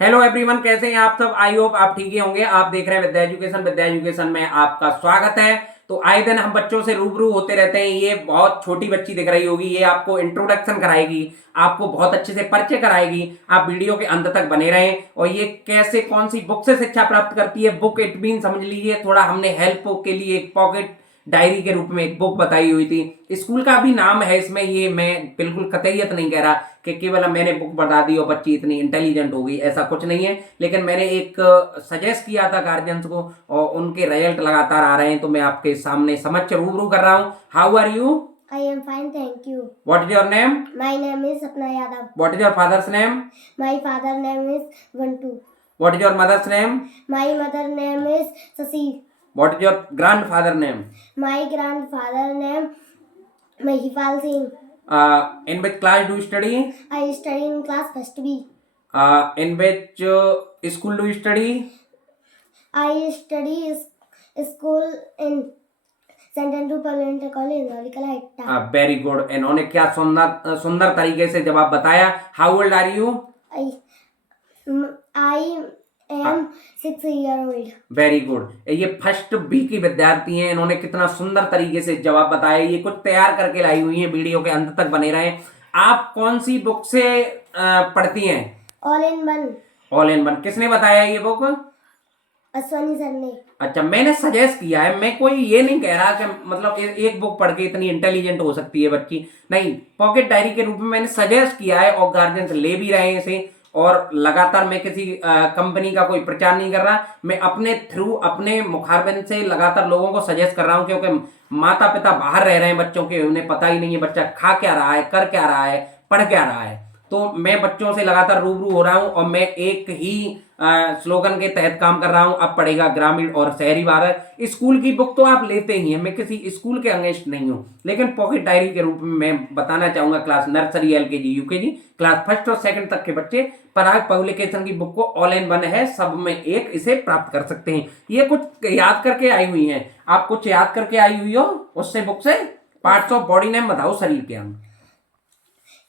Hello everyone, कैसे हैं आप सब। आई होप आप ठीक ही होंगे। आप देख रहे हैं विद्या एजुकेशन। विद्या एजुकेशन में आपका स्वागत है। तो आए दिन हम बच्चों से रूबरू होते रहते हैं। ये बहुत छोटी बच्ची दिख रही होगी, ये आपको इंट्रोडक्शन कराएगी, आपको बहुत अच्छे से परिचय कराएगी। आप वीडियो के अंत तक बने रहें। और ये कैसे कौन सी बुक से शिक्षा प्राप्त करती है, बुक इट मीन समझ लीजिए, थोड़ा हमने हेल्प के लिए एक पॉकेट डायरी के रूप में एक बुक बताई हुई थी। स्कूल का भी नाम है इसमें। ये मैं बिल्कुल कतईयत नहीं कह रहा कि केवल मैंने बुक बता दी और बच्ची इतनी इंटेलिजेंट हो गई, ऐसा कुछ नहीं है। लेकिन मैंने एक सजेस्ट किया था गार्जियंस को और उनके रिजल्ट लगातार आ रहे हैं, तो मैं आपके सामने समक्ष रूबरू कर रहा हूँ। How are you? I am fine, thank you. What is your name? My name is Sapna Yadav. What is your father's name? My father name is Vantu. What is your mother's name? My mother name is Sasi. What is your grandfather name? My grandfather name Mahipal Singh. In which class do you study? I study in class first B. In which school do you study? I study school in St. Andrew Parliamentary College, Navikala Hitta. Very good. इन्होंने क्या सुंदर सुंदर तरीके से जवाब बताया। How old are you? I am 6 years old. Very good. ये first B की विद्यार्थी हैं। इन्होंने कितना सुंदर तरीके से जवाब बताया। ये कुछ तैयार करके लाई हुई हैं। वीडियो के अंत तक बने रहें। आप कौन सी बुक से पढ़ती हैं? All in one. All in one. किसने बताया ये बुक? अश्वनी सर ने। अच्छा, मैंने सजेस्ट किया है। मैं कोई ये नहीं कह रहा कि मतलब एक बुक पढ़ के इतनी इंटेलिजेंट हो सकती है बच्ची, नहीं। पॉकेट डायरी के रूप में मैंने सजेस्ट किया है और गार्जियंस ले भी रहे हैं इसे। और लगातार मैं किसी कंपनी का कोई प्रचार नहीं कर रहा। मैं अपने थ्रू, अपने मुखारबिन से लगातार लोगों को सजेस्ट कर रहा हूं, क्योंकि माता पिता बाहर रह रहे हैं बच्चों के, उन्हें पता ही नहीं है बच्चा खा क्या रहा है, कर क्या रहा है, पढ़ क्या रहा है। तो मैं बच्चों से लगातार रूबरू हो रहा हूं और मैं एक ही स्लोगन के तहत काम कर रहा हूं, अब पढ़ेगा ग्रामीण और शहरी भारत। स्कूल की बुक तो आप लेते ही हैं, मैं किसी स्कूल के अगेंस्ट नहीं हूं, लेकिन पॉकेट डायरी के रूप में मैं बताना चाहूंगा class nursery, LKG, UKG, class first और सेकंड तक के बच्चे पराग पब्लिकेशन की बुक को ऑल इन वन है, सब में एक, इसे प्राप्त कर सकते हैं। ये कुछ याद करके आई हुई है। आप कुछ याद करके आई हुई हो उससे, बुक से? पार्ट्स ऑफ बॉडी नेम बताओ, शरीर के अंग।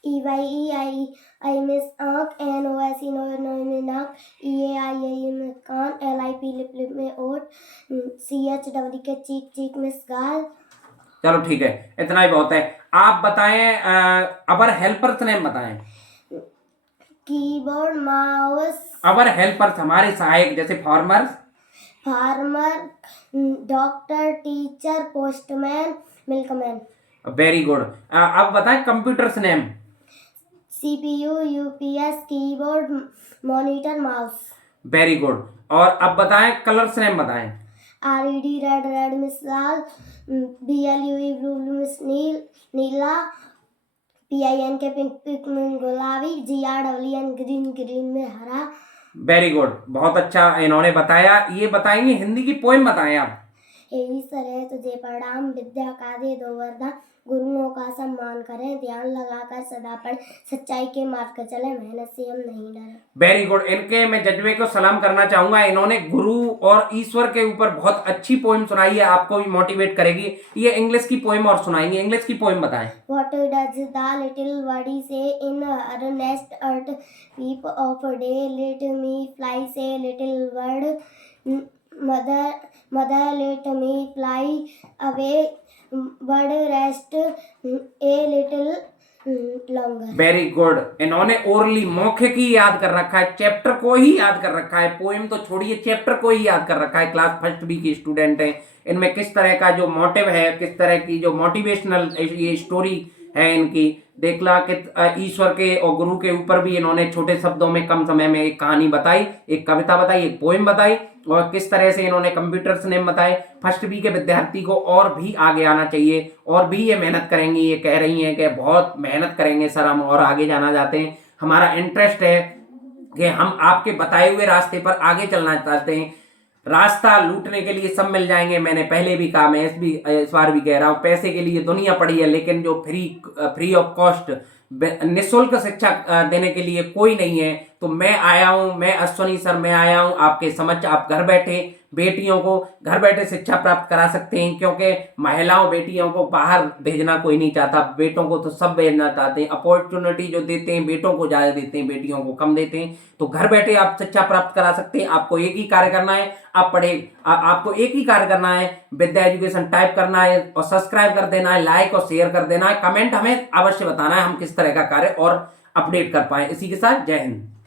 EYEI मिस आँख, NOSE नोज में नाक, EAI में कान, LIP लिप लिप में ओठ, CHWD के चीक चीक में गाल। चलो ठीक है, इतना ही बहुत है। आप बताएं अवर हेल्पर्स नेम बताएं। Keyboard, mouse. अवर हेल्पर्स हमारे सहायक, जैसे farmers. Farmer, doctor, teacher, postman, milkman. Very good. अब बताएं computers name. CPU, UPS, keyboard, monitor, mouse. Very good. और अब बताएं कलर्स नेम बताएं। RED रेड, रेड मिस लाल, BLUE ब्लू ब्लू मिस नील नीला, PIN के पिंक पिंक में गुलाबी, GRWN ग्रीन ग्रीन में हरा। वेरी गुड, बहुत अच्छा इन्होंने बताया। ये बताएंगे हिंदी की पोएम बताएं आप। यही सरे तुझे प्रणाम, विद्या का दे दो वरदान, गुरुओं का सम्मान करें, ध्यान लगाकर सदा पढ़, सच्चाई के मार्ग पर चले, मेहनत से हम नहीं डरे। Very good. इनके मैं जज्बे को सलाम करना चाहूंगा। इन्होंने गुरु और ईश्वर के ऊपर बहुत अच्छी पोएम सुनाई है, आपको भी मोटिवेट करेगी। ये इंग्लिश की पोएम और सुनाएंगे। इंग्लिश की पोएम बताएं। What does the little birdie say in her nest at peep of day? Let me fly, say little bird. Mother, let me fly away. Bird rest a little longer. Very good. इन्होंने orally मौखिक ही याद कर रखा है, chapter को ही याद कर रखा है। पोएम तो छोड़िए, चैप्टर को ही याद कर रखा है। क्लास फर्स्ट बी की स्टूडेंट है। इनमें किस तरह का जो मोटिव है, किस तरह की जो मोटिवेशनल ये स्टोरी है इनकी, देखला कि ईश्वर के और गुरु के ऊपर भी इन्होंने छोटे शब्दों में कम समय में एक कहानी बताई, एक कविता बताई, एक पोएम बताई। और किस तरह से इन्होंने कंप्यूटर्स नेम बताए। फर्स्ट बी के विद्यार्थी को और भी आगे आना चाहिए, और भी ये मेहनत करेंगी। ये कह रही हैं कि बहुत मेहनत करेंगे सर, हम और आगे जाना चाहते हैं। हमारा इंटरेस्ट है कि हम आपके बताए हुए रास्ते पर आगे चलना चाहते हैं। रास्ता लूटने के लिए सब मिल जाएंगे, मैंने पहले भी कहा, मैं इस बार भी कह रहा हूँ। पैसे के लिए दुनिया पड़ी है, लेकिन जो फ्री ऑफ कॉस्ट निःशुल्क शिक्षा देने के लिए कोई नहीं है। तो मैं आया हूं, मैं अश्वनी सर, मैं आया हूं आपके समक्ष। आप घर बैठे बेटियों को घर बैठे शिक्षा प्राप्त करा सकते हैं, क्योंकि महिलाओं बेटियों को बाहर भेजना कोई नहीं चाहता, बेटों को तो सब भेजना चाहते हैं। अपॉर्चुनिटी जो देते हैं बेटों को ज़्यादा देते हैं, बेटियों को कम देते हैं। तो घर बैठे आप शिक्षा प्राप्त करा सकते हैं। आपको एक ही कार्य करना है, आप आपको एक ही कार्य करना है, विद्या एजुकेशन टाइप करना है और सब्सक्राइब कर देना है, लाइक और शेयर कर देना है, कमेंट हमें अवश्य बताना है हम किस तरह का कार्य और अपडेट कर पाए। इसी के साथ जय हिंद।